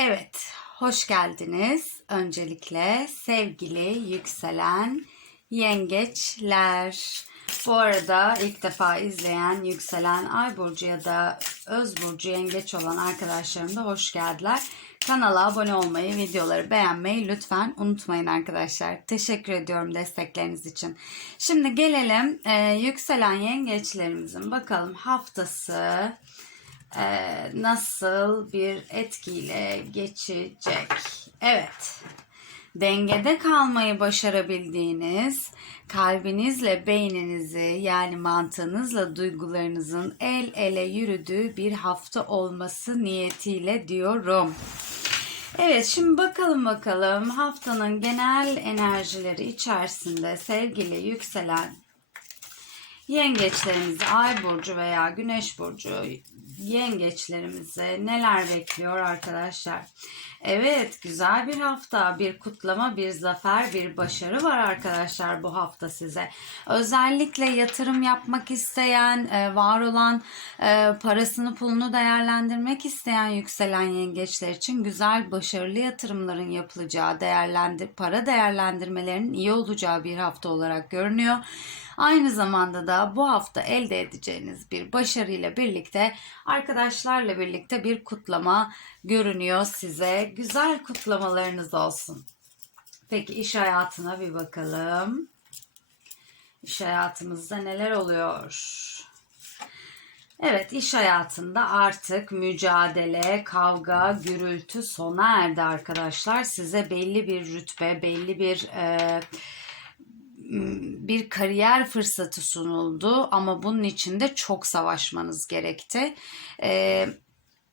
Evet, hoş geldiniz. Öncelikle sevgili yükselen yengeçler. Bu arada ilk defa izleyen yükselen ay burcu ya da öz burcu yengeç olan arkadaşlarım da hoş geldiler. Kanala abone olmayı, videoları beğenmeyi lütfen unutmayın arkadaşlar. Teşekkür ediyorum destekleriniz için. Şimdi gelelim e, yükselen yengeçlerimizin bakalım haftası e, nasıl bir etkiyle geçecek. Evet. Dengede kalmayı başarabildiğiniz, kalbinizle beyninizi yani mantığınızla duygularınızın el ele yürüdüğü bir hafta olması niyetiyle diyorum. Evet şimdi bakalım bakalım haftanın genel enerjileri içerisinde sevgili yükselen yengeçlerimizi ay burcu veya güneş burcu yengeçlerimize neler bekliyor arkadaşlar? Evet güzel bir hafta bir kutlama bir zafer bir başarı var arkadaşlar bu hafta size. Özellikle yatırım yapmak isteyen e, var olan e, parasını pulunu değerlendirmek isteyen yükselen yengeçler için güzel başarılı yatırımların yapılacağı değerlendir para değerlendirmelerinin iyi olacağı bir hafta olarak görünüyor. Aynı zamanda da bu hafta elde edeceğiniz bir başarıyla birlikte arkadaşlarla birlikte bir kutlama görünüyor size. Güzel kutlamalarınız olsun. Peki iş hayatına bir bakalım. İş hayatımızda neler oluyor? Evet iş hayatında artık mücadele, kavga, gürültü sona erdi arkadaşlar. Size belli bir rütbe, belli bir e, bir kariyer fırsatı sunuldu ama bunun için de çok savaşmanız gerekti. Ee,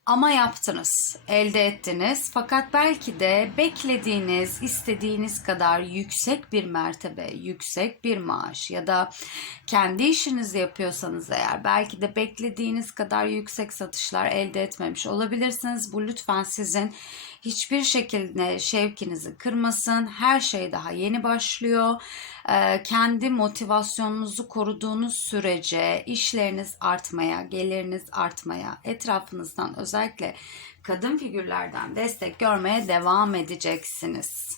ama yaptınız, elde ettiniz. Fakat belki de beklediğiniz, istediğiniz kadar yüksek bir mertebe, yüksek bir maaş ya da kendi işinizi yapıyorsanız eğer belki de beklediğiniz kadar yüksek satışlar elde etmemiş olabilirsiniz. Bu lütfen sizin hiçbir şekilde şevkinizi kırmasın. Her şey daha yeni başlıyor. Ee, kendi motivasyonunuzu koruduğunuz sürece işleriniz artmaya, geliriniz artmaya, etrafınızdan özellikle kadın figürlerden destek görmeye devam edeceksiniz.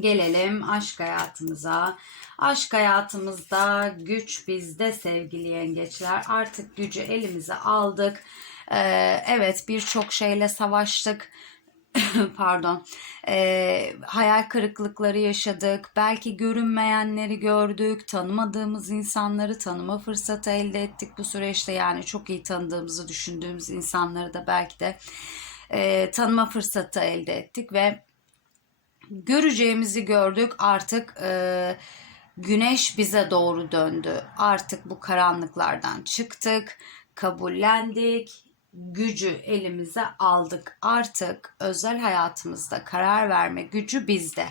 Gelelim aşk hayatımıza. Aşk hayatımızda güç bizde sevgili yengeçler. Artık gücü elimize aldık. Ee, evet birçok şeyle savaştık pardon. E, hayal kırıklıkları yaşadık. Belki görünmeyenleri gördük. Tanımadığımız insanları tanıma fırsatı elde ettik bu süreçte. Yani çok iyi tanıdığımızı düşündüğümüz insanları da belki de e, tanıma fırsatı elde ettik ve göreceğimizi gördük. Artık e, güneş bize doğru döndü. Artık bu karanlıklardan çıktık kabullendik gücü elimize aldık. Artık özel hayatımızda karar verme gücü bizde.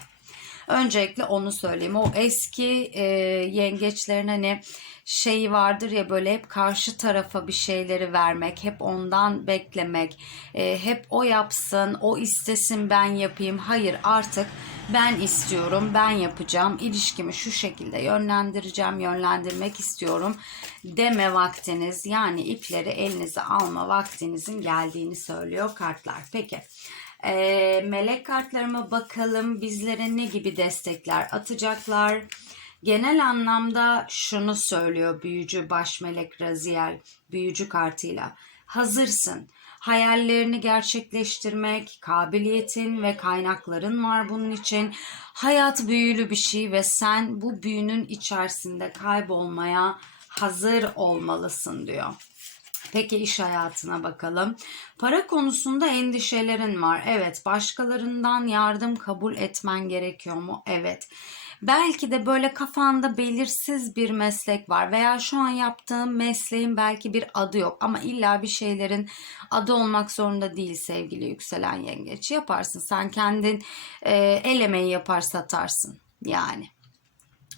Öncelikle onu söyleyeyim. O eski e, yengeçlerin hani şeyi vardır ya böyle hep karşı tarafa bir şeyleri vermek, hep ondan beklemek, e, hep o yapsın, o istesin ben yapayım. Hayır artık ben istiyorum, ben yapacağım, ilişkimi şu şekilde yönlendireceğim, yönlendirmek istiyorum deme vaktiniz yani ipleri elinize alma vaktinizin geldiğini söylüyor kartlar. Peki. E, melek kartlarıma bakalım bizlere ne gibi destekler atacaklar. Genel anlamda şunu söylüyor büyücü baş melek Raziel büyücü kartıyla. Hazırsın. Hayallerini gerçekleştirmek, kabiliyetin ve kaynakların var bunun için. Hayat büyülü bir şey ve sen bu büyünün içerisinde kaybolmaya hazır olmalısın diyor. Peki iş hayatına bakalım. Para konusunda endişelerin var. Evet, başkalarından yardım kabul etmen gerekiyor mu? Evet. Belki de böyle kafanda belirsiz bir meslek var veya şu an yaptığın mesleğin belki bir adı yok ama illa bir şeylerin adı olmak zorunda değil sevgili yükselen yengeç. Yaparsın sen kendin e, el emeği yapar satarsın yani.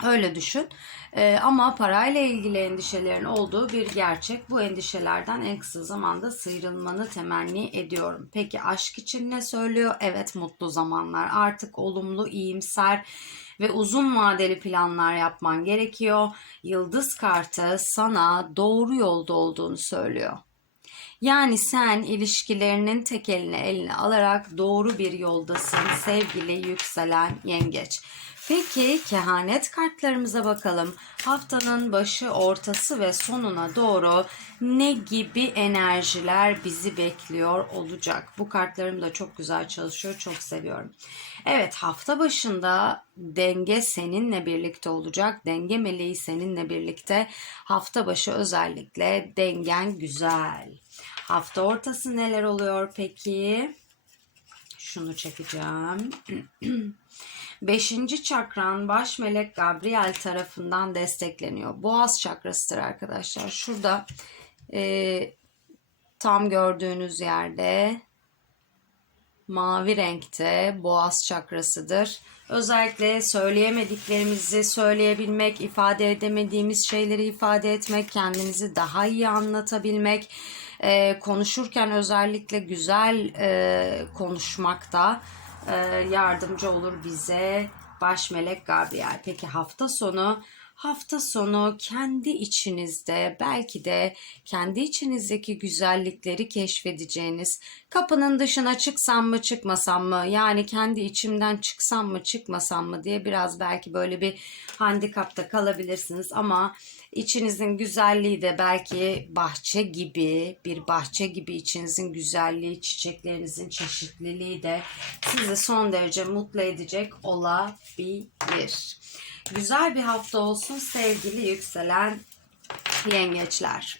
Öyle düşün. Ee, ama parayla ilgili endişelerin olduğu bir gerçek. Bu endişelerden en kısa zamanda sıyrılmanı temenni ediyorum. Peki aşk için ne söylüyor? Evet mutlu zamanlar. Artık olumlu, iyimser ve uzun vadeli planlar yapman gerekiyor. Yıldız kartı sana doğru yolda olduğunu söylüyor. Yani sen ilişkilerinin tekelini eline alarak doğru bir yoldasın sevgili yükselen yengeç. Peki kehanet kartlarımıza bakalım. Haftanın başı, ortası ve sonuna doğru ne gibi enerjiler bizi bekliyor olacak? Bu kartlarım da çok güzel çalışıyor, çok seviyorum. Evet, hafta başında denge seninle birlikte olacak. Denge meleği seninle birlikte. Hafta başı özellikle dengen güzel. Hafta ortası neler oluyor peki? Şunu çekeceğim. Beşinci çakran baş melek Gabriel tarafından destekleniyor. Boğaz çakrasıdır arkadaşlar. Şurada e, tam gördüğünüz yerde mavi renkte boğaz çakrasıdır. Özellikle söyleyemediklerimizi söyleyebilmek, ifade edemediğimiz şeyleri ifade etmek, kendimizi daha iyi anlatabilmek, e, konuşurken özellikle güzel e, konuşmakta e, yardımcı olur bize baş melek Gabriel. Peki hafta sonu hafta sonu kendi içinizde belki de kendi içinizdeki güzellikleri keşfedeceğiniz kapının dışına çıksam mı çıkmasam mı yani kendi içimden çıksam mı çıkmasam mı diye biraz belki böyle bir handikapta kalabilirsiniz ama içinizin güzelliği de belki bahçe gibi bir bahçe gibi içinizin güzelliği çiçeklerinizin çeşitliliği de sizi son derece mutlu edecek olabilir. Güzel bir hafta olsun sevgili yükselen yengeçler.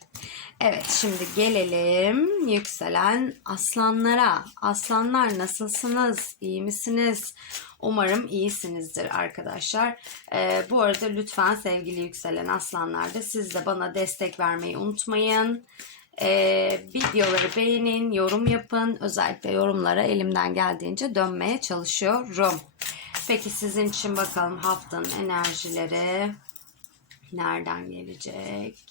Evet şimdi gelelim yükselen aslanlara. Aslanlar nasılsınız? İyi misiniz? Umarım iyisinizdir arkadaşlar. Ee, bu arada lütfen sevgili yükselen aslanlar da siz de bana destek vermeyi unutmayın. Ee, videoları beğenin, yorum yapın. Özellikle yorumlara elimden geldiğince dönmeye çalışıyorum. Peki sizin için bakalım haftanın enerjileri nereden gelecek?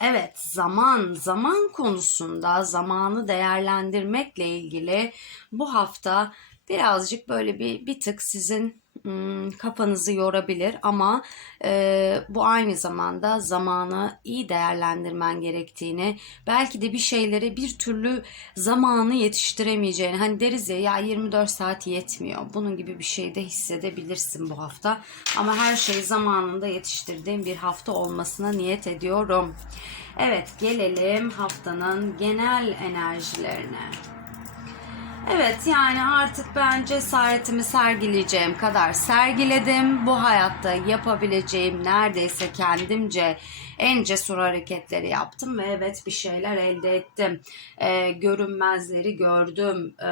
Evet, zaman, zaman konusunda zamanı değerlendirmekle ilgili bu hafta birazcık böyle bir bir tık sizin kafanızı yorabilir ama e, bu aynı zamanda zamanı iyi değerlendirmen gerektiğini belki de bir şeyleri bir türlü zamanı yetiştiremeyeceğini hani deriz ya ya 24 saat yetmiyor bunun gibi bir şey de hissedebilirsin bu hafta ama her şeyi zamanında yetiştirdiğim bir hafta olmasına niyet ediyorum. Evet gelelim haftanın genel enerjilerine. Evet yani artık ben cesaretimi sergileyeceğim kadar sergiledim. Bu hayatta yapabileceğim neredeyse kendimce en cesur hareketleri yaptım ve evet bir şeyler elde ettim. Ee, görünmezleri gördüm. Ee,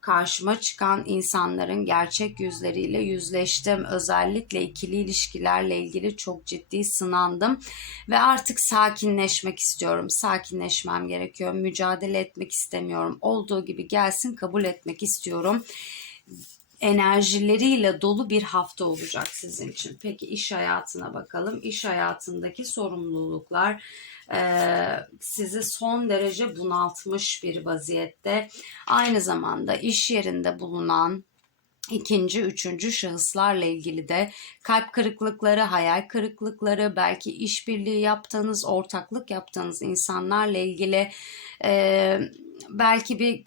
karşıma çıkan insanların gerçek yüzleriyle yüzleştim. Özellikle ikili ilişkilerle ilgili çok ciddi sınandım ve artık sakinleşmek istiyorum. Sakinleşmem gerekiyor. Mücadele etmek istemiyorum. Olduğu gibi gelsin kabul etmek istiyorum enerjileriyle dolu bir hafta olacak sizin için. Peki iş hayatına bakalım. İş hayatındaki sorumluluklar e, sizi son derece bunaltmış bir vaziyette. Aynı zamanda iş yerinde bulunan ikinci, üçüncü şahıslarla ilgili de kalp kırıklıkları, hayal kırıklıkları, belki işbirliği yaptığınız, ortaklık yaptığınız insanlarla ilgili e, belki bir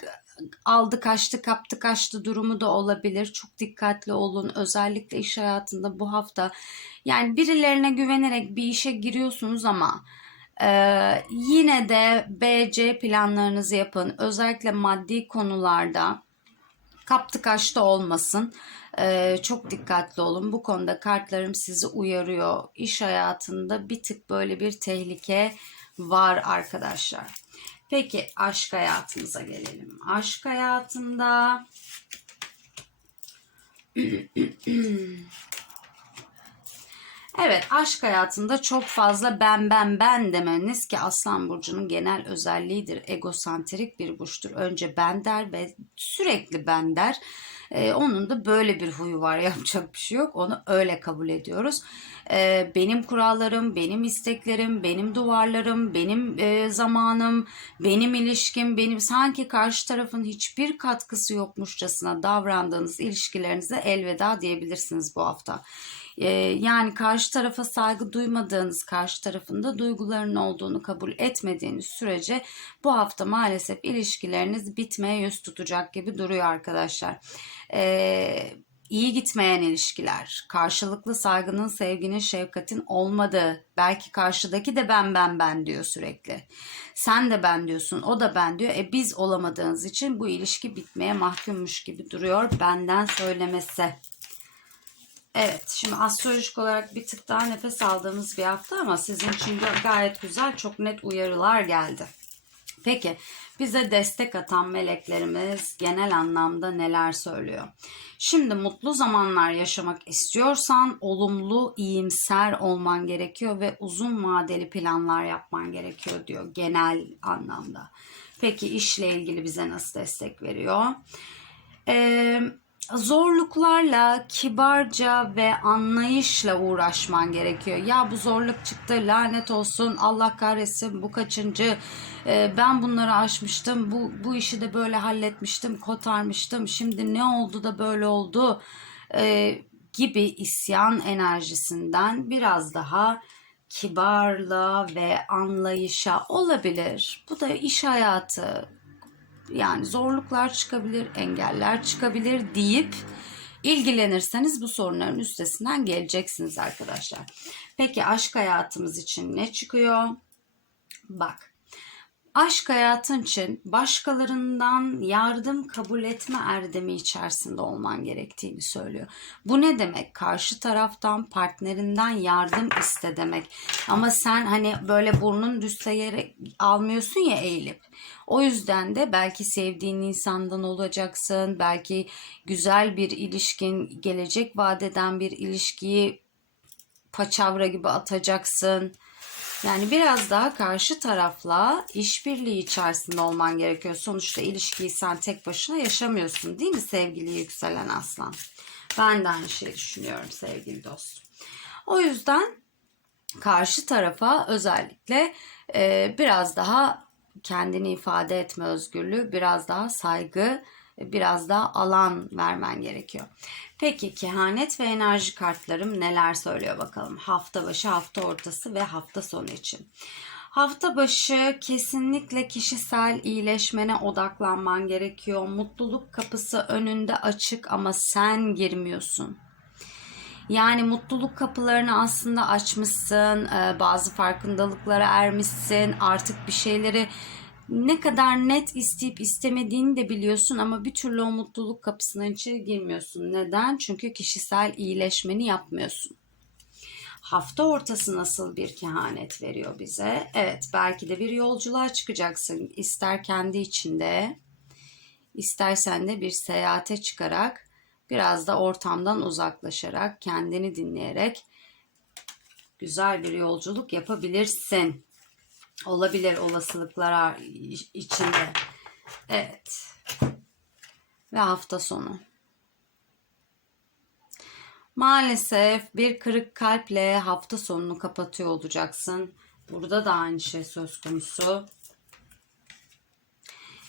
aldı kaçtı kaptı kaçtı durumu da olabilir. Çok dikkatli olun. Özellikle iş hayatında bu hafta yani birilerine güvenerek bir işe giriyorsunuz ama e, yine de BC planlarınızı yapın. Özellikle maddi konularda kaptı kaçtı olmasın. Ee, çok dikkatli olun. Bu konuda kartlarım sizi uyarıyor. İş hayatında bir tık böyle bir tehlike var arkadaşlar. Peki aşk hayatımıza gelelim. Aşk hayatında Evet aşk hayatında çok fazla ben ben ben demeniz ki Aslan Burcu'nun genel özelliğidir. Egosantrik bir burçtur. Önce ben der ve sürekli ben der. Ee, onun da böyle bir huyu var yapacak bir şey yok. Onu öyle kabul ediyoruz. Ee, benim kurallarım, benim isteklerim, benim duvarlarım, benim e, zamanım, benim ilişkim, benim sanki karşı tarafın hiçbir katkısı yokmuşçasına davrandığınız ilişkilerinize elveda diyebilirsiniz bu hafta. Ee, yani karşı tarafa saygı duymadığınız, karşı tarafında duyguların olduğunu kabul etmediğiniz sürece bu hafta maalesef ilişkileriniz bitmeye yüz tutacak gibi duruyor arkadaşlar. Ee, iyi gitmeyen ilişkiler, karşılıklı saygının, sevginin, şefkatin olmadığı, belki karşıdaki de ben ben ben diyor sürekli. Sen de ben diyorsun, o da ben diyor. E biz olamadığınız için bu ilişki bitmeye mahkummuş gibi duruyor benden söylemesi. Evet, şimdi astrolojik olarak bir tık daha nefes aldığımız bir hafta ama sizin için gayet güzel, çok net uyarılar geldi. Peki bize destek atan meleklerimiz genel anlamda neler söylüyor? Şimdi mutlu zamanlar yaşamak istiyorsan olumlu, iyimser olman gerekiyor ve uzun vadeli planlar yapman gerekiyor diyor genel anlamda. Peki işle ilgili bize nasıl destek veriyor? Eee zorluklarla kibarca ve anlayışla uğraşman gerekiyor. Ya bu zorluk çıktı lanet olsun Allah kahretsin bu kaçıncı Ee, ben bunları aşmıştım bu, bu işi de böyle halletmiştim kotarmıştım şimdi ne oldu da böyle oldu Ee, gibi isyan enerjisinden biraz daha kibarla ve anlayışa olabilir. Bu da iş hayatı, yani zorluklar çıkabilir, engeller çıkabilir deyip ilgilenirseniz bu sorunların üstesinden geleceksiniz arkadaşlar. Peki aşk hayatımız için ne çıkıyor? Bak. Aşk hayatın için başkalarından yardım kabul etme erdemi içerisinde olman gerektiğini söylüyor. Bu ne demek? Karşı taraftan, partnerinden yardım iste demek. Ama sen hani böyle burnun düşse yere almıyorsun ya eğilip. O yüzden de belki sevdiğin insandan olacaksın. Belki güzel bir ilişkin, gelecek vadeden bir ilişkiyi paçavra gibi atacaksın. Yani biraz daha karşı tarafla işbirliği içerisinde olman gerekiyor. Sonuçta ilişkiyi sen tek başına yaşamıyorsun değil mi sevgili yükselen aslan? Ben de aynı şeyi düşünüyorum sevgili dostum. O yüzden karşı tarafa özellikle e, biraz daha kendini ifade etme özgürlüğü, biraz daha saygı, biraz daha alan vermen gerekiyor. Peki kehanet ve enerji kartlarım neler söylüyor bakalım. Hafta başı, hafta ortası ve hafta sonu için. Hafta başı kesinlikle kişisel iyileşmene odaklanman gerekiyor. Mutluluk kapısı önünde açık ama sen girmiyorsun. Yani mutluluk kapılarını aslında açmışsın, bazı farkındalıklara ermişsin, artık bir şeyleri ne kadar net isteyip istemediğini de biliyorsun ama bir türlü o mutluluk kapısına içeri girmiyorsun. Neden? Çünkü kişisel iyileşmeni yapmıyorsun. Hafta ortası nasıl bir kehanet veriyor bize? Evet, belki de bir yolculuğa çıkacaksın. İster kendi içinde, istersen de bir seyahate çıkarak, biraz da ortamdan uzaklaşarak, kendini dinleyerek güzel bir yolculuk yapabilirsin olabilir olasılıklar içinde. Evet. Ve hafta sonu. Maalesef bir kırık kalple hafta sonunu kapatıyor olacaksın. Burada da aynı şey söz konusu.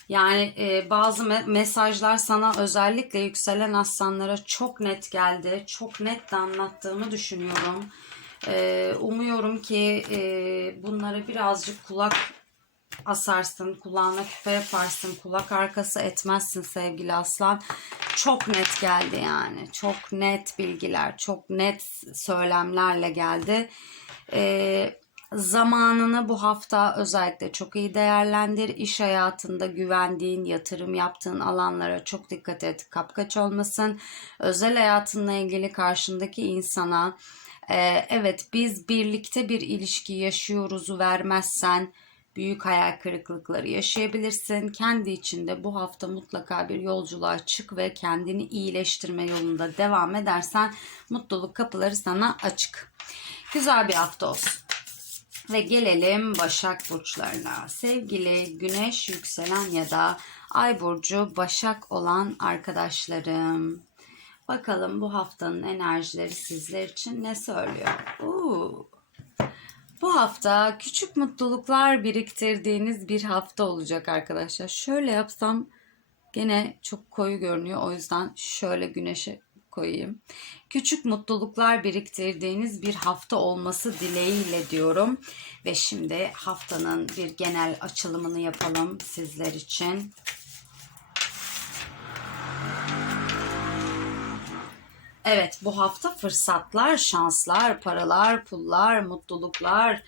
Yani e, bazı me- mesajlar sana özellikle yükselen aslanlara çok net geldi. Çok net de anlattığımı düşünüyorum. Ee, umuyorum ki e, bunları birazcık kulak asarsın, kulağına küpe yaparsın, kulak arkası etmezsin sevgili aslan. Çok net geldi yani. Çok net bilgiler, çok net söylemlerle geldi. Ee, zamanını bu hafta özellikle çok iyi değerlendir. İş hayatında güvendiğin, yatırım yaptığın alanlara çok dikkat et. Kapkaç olmasın. Özel hayatınla ilgili karşındaki insana ee, evet biz birlikte bir ilişki yaşıyoruzu vermezsen büyük hayal kırıklıkları yaşayabilirsin. Kendi içinde bu hafta mutlaka bir yolculuğa çık ve kendini iyileştirme yolunda devam edersen mutluluk kapıları sana açık. Güzel bir hafta olsun. Ve gelelim Başak burçlarına. Sevgili Güneş yükselen ya da Ay burcu Başak olan arkadaşlarım. Bakalım bu haftanın enerjileri sizler için ne söylüyor? Oo. Bu hafta küçük mutluluklar biriktirdiğiniz bir hafta olacak arkadaşlar. Şöyle yapsam gene çok koyu görünüyor. O yüzden şöyle güneşi koyayım. Küçük mutluluklar biriktirdiğiniz bir hafta olması dileğiyle diyorum. Ve şimdi haftanın bir genel açılımını yapalım sizler için. Evet bu hafta fırsatlar, şanslar, paralar, pullar, mutluluklar,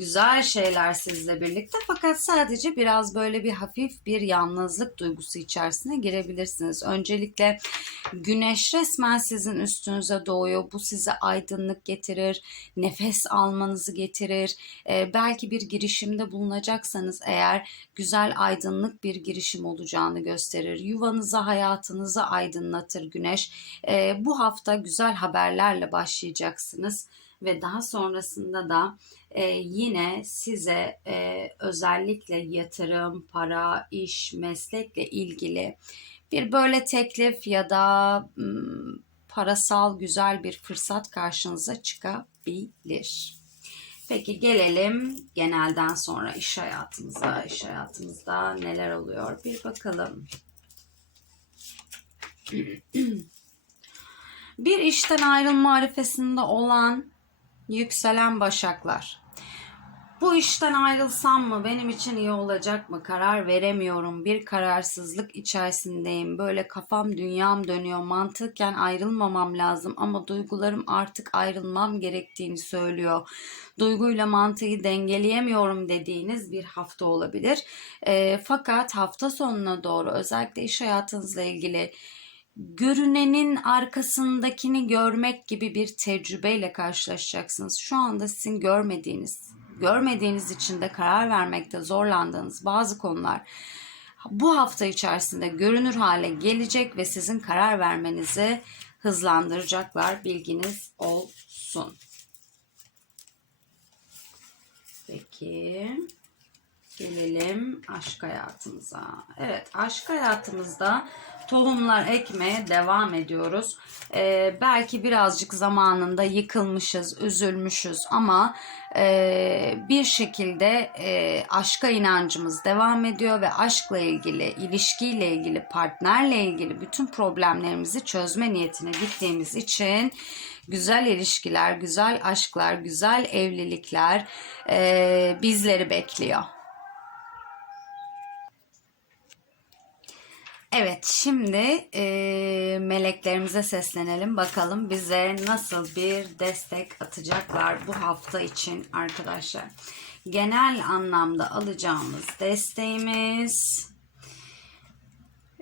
güzel şeyler sizle birlikte fakat sadece biraz böyle bir hafif bir yalnızlık duygusu içerisine girebilirsiniz. Öncelikle güneş resmen sizin üstünüze doğuyor. Bu size aydınlık getirir, nefes almanızı getirir. Ee, belki bir girişimde bulunacaksanız eğer güzel aydınlık bir girişim olacağını gösterir. Yuvanızı, hayatınızı aydınlatır güneş. Ee, bu hafta güzel haberlerle başlayacaksınız ve daha sonrasında da e, yine size e, özellikle yatırım, para, iş, meslekle ilgili bir böyle teklif ya da m, parasal güzel bir fırsat karşınıza çıkabilir. Peki gelelim genelden sonra iş hayatımıza. İş hayatımızda neler oluyor bir bakalım. bir işten ayrılma arifesinde olan yükselen başaklar. Bu işten ayrılsam mı benim için iyi olacak mı? Karar veremiyorum. Bir kararsızlık içerisindeyim. Böyle kafam dünyam dönüyor. Mantıken ayrılmamam lazım ama duygularım artık ayrılmam gerektiğini söylüyor. Duyguyla mantığı dengeleyemiyorum dediğiniz bir hafta olabilir. E, fakat hafta sonuna doğru özellikle iş hayatınızla ilgili görünenin arkasındakini görmek gibi bir tecrübeyle karşılaşacaksınız. Şu anda sizin görmediğiniz, görmediğiniz için de karar vermekte zorlandığınız bazı konular bu hafta içerisinde görünür hale gelecek ve sizin karar vermenizi hızlandıracaklar. Bilginiz olsun. Peki. Gelelim aşk hayatımıza. Evet aşk hayatımızda tohumlar ekmeye devam ediyoruz. Ee, belki birazcık zamanında yıkılmışız, üzülmüşüz ama e, bir şekilde e, aşka inancımız devam ediyor ve aşkla ilgili, ilişkiyle ilgili, partnerle ilgili bütün problemlerimizi çözme niyetine gittiğimiz için güzel ilişkiler, güzel aşklar, güzel evlilikler e, bizleri bekliyor. Evet, şimdi e, meleklerimize seslenelim. Bakalım bize nasıl bir destek atacaklar bu hafta için arkadaşlar. Genel anlamda alacağımız desteğimiz...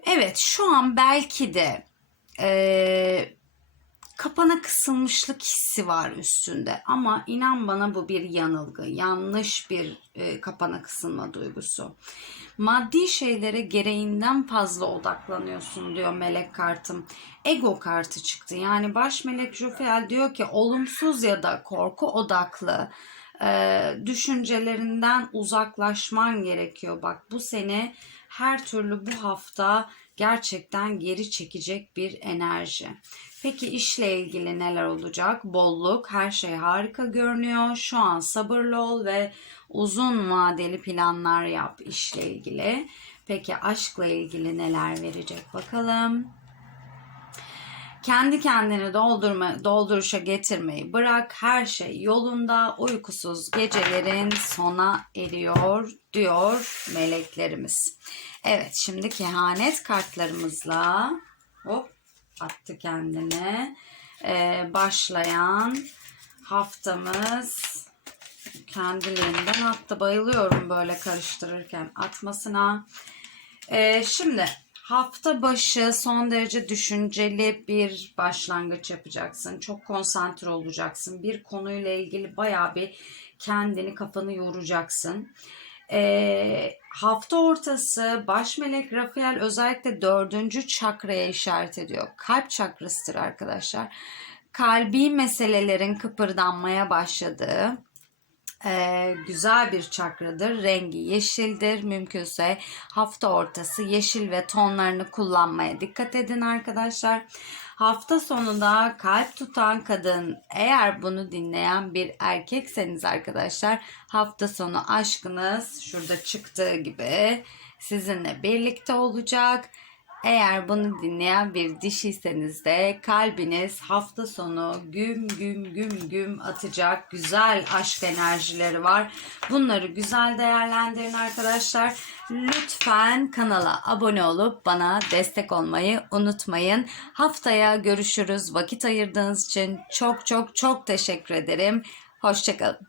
Evet, şu an belki de e, kapana kısılmışlık hissi var üstünde. Ama inan bana bu bir yanılgı, yanlış bir e, kapana kısılma duygusu maddi şeylere gereğinden fazla odaklanıyorsun diyor melek kartım. Ego kartı çıktı. Yani baş melek Jüfel diyor ki olumsuz ya da korku odaklı e, düşüncelerinden uzaklaşman gerekiyor. Bak bu seni her türlü bu hafta gerçekten geri çekecek bir enerji. Peki işle ilgili neler olacak? Bolluk, her şey harika görünüyor. Şu an sabırlı ol ve uzun vadeli planlar yap işle ilgili. Peki aşkla ilgili neler verecek bakalım. Kendi kendini doldurma, dolduruşa getirmeyi bırak. Her şey yolunda. Uykusuz gecelerin sona eriyor diyor meleklerimiz. Evet şimdi kehanet kartlarımızla hop attı kendine. Ee, başlayan haftamız kendiliğinden attı. Bayılıyorum böyle karıştırırken atmasına. Ee, şimdi hafta başı son derece düşünceli bir başlangıç yapacaksın. Çok konsantre olacaksın. Bir konuyla ilgili baya bir kendini kafanı yoracaksın. E, hafta ortası baş melek Rafael özellikle dördüncü çakraya işaret ediyor. Kalp çakrasıdır arkadaşlar. Kalbi meselelerin kıpırdanmaya başladığı e, güzel bir çakradır. Rengi yeşildir. Mümkünse hafta ortası yeşil ve tonlarını kullanmaya dikkat edin arkadaşlar. Hafta sonunda kalp tutan kadın eğer bunu dinleyen bir erkekseniz arkadaşlar hafta sonu aşkınız şurada çıktığı gibi sizinle birlikte olacak. Eğer bunu dinleyen bir dişiyseniz de kalbiniz hafta sonu güm güm güm güm atacak güzel aşk enerjileri var. Bunları güzel değerlendirin arkadaşlar. Lütfen kanala abone olup bana destek olmayı unutmayın. Haftaya görüşürüz. Vakit ayırdığınız için çok çok çok teşekkür ederim. Hoşçakalın.